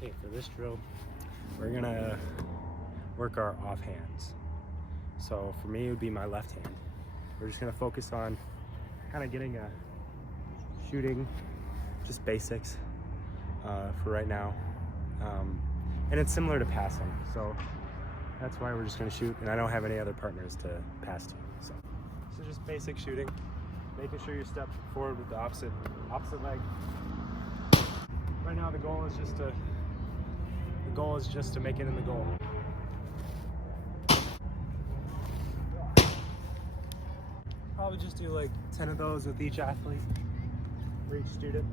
Okay, for this drill, we're gonna work our off hands. So for me, it would be my left hand. We're just gonna focus on kind of getting a shooting, just basics for right now. And it's similar to passing, so that's why we're just gonna shoot, and I don't have any other partners to pass to. So just basic shooting, making sure you step forward with the opposite leg. Right now the goal is just to make it in the goal. Probably just do like 10 of those with each athlete or each student.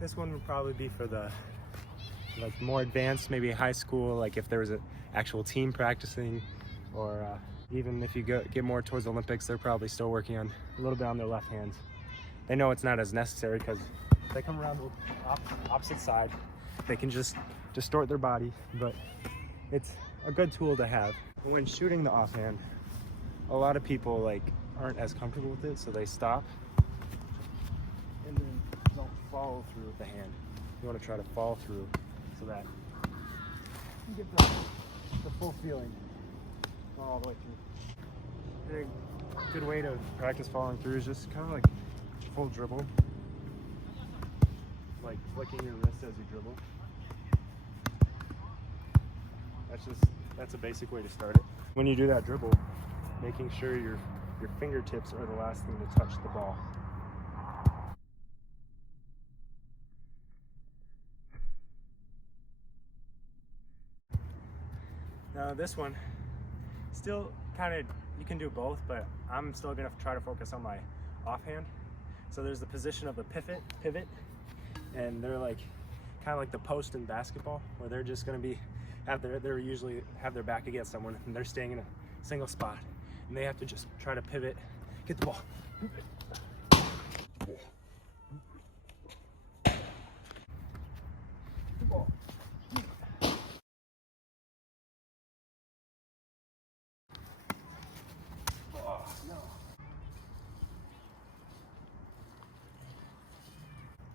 This one would probably be for the more advanced, maybe high school, like if there was an actual team practicing, or even if you get more towards the Olympics, they're probably still working on a little bit on their left hands. They know it's not as necessary because they come around the opposite side, they can just distort their body, but it's a good tool to have. But when shooting the offhand, a lot of people aren't as comfortable with it, so they stop and then don't follow through with the hand. You want to try to follow through so that you get the full feeling all the way through. A good way to practice following through is just kind of like full dribble, like flicking your wrist as you dribble. That's a basic way to start it. When you do that dribble, making sure your fingertips are the last thing to touch the ball. Now this one, still kind of, you can do both, but I'm still gonna try to focus on my offhand. So there's the position of the pivot, and they're kind of like the post in basketball, where they're just gonna they're usually have their back against someone, and they're staying in a single spot, and they have to just try to pivot, get the ball.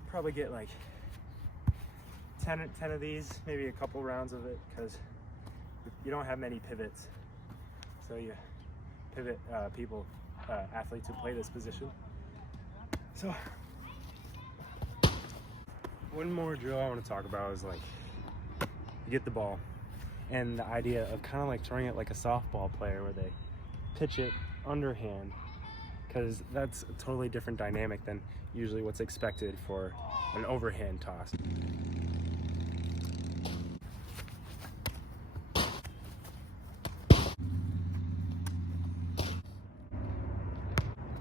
Probably get 10 of these, maybe a couple rounds of it, because you don't have many pivots. So you pivot athletes who play this position. So one more drill I want to talk about is you get the ball, and the idea of kind of throwing it like a softball player, where they pitch it underhand, because that's a totally different dynamic than usually what's expected for an overhand toss.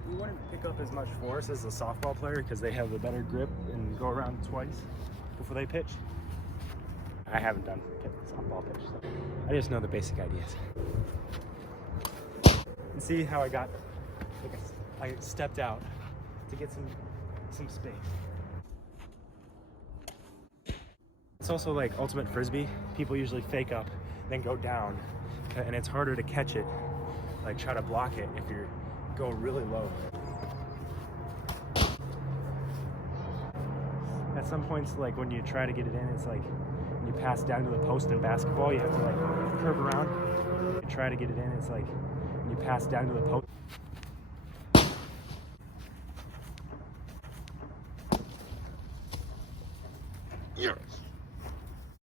You wouldn't pick up as much force as a softball player because they have the better grip and go around twice before they pitch. I haven't done softball pitch, so I just know the basic ideas. And see how I stepped out to get some space. It's also like ultimate frisbee. People usually fake up, then go down, and it's harder to catch it, try to block it if you go really low. At some points, when you try to get it in, it's when you pass down to the post in basketball, you have to curve around. You try to get it in, it's when you pass down to the post. Yes.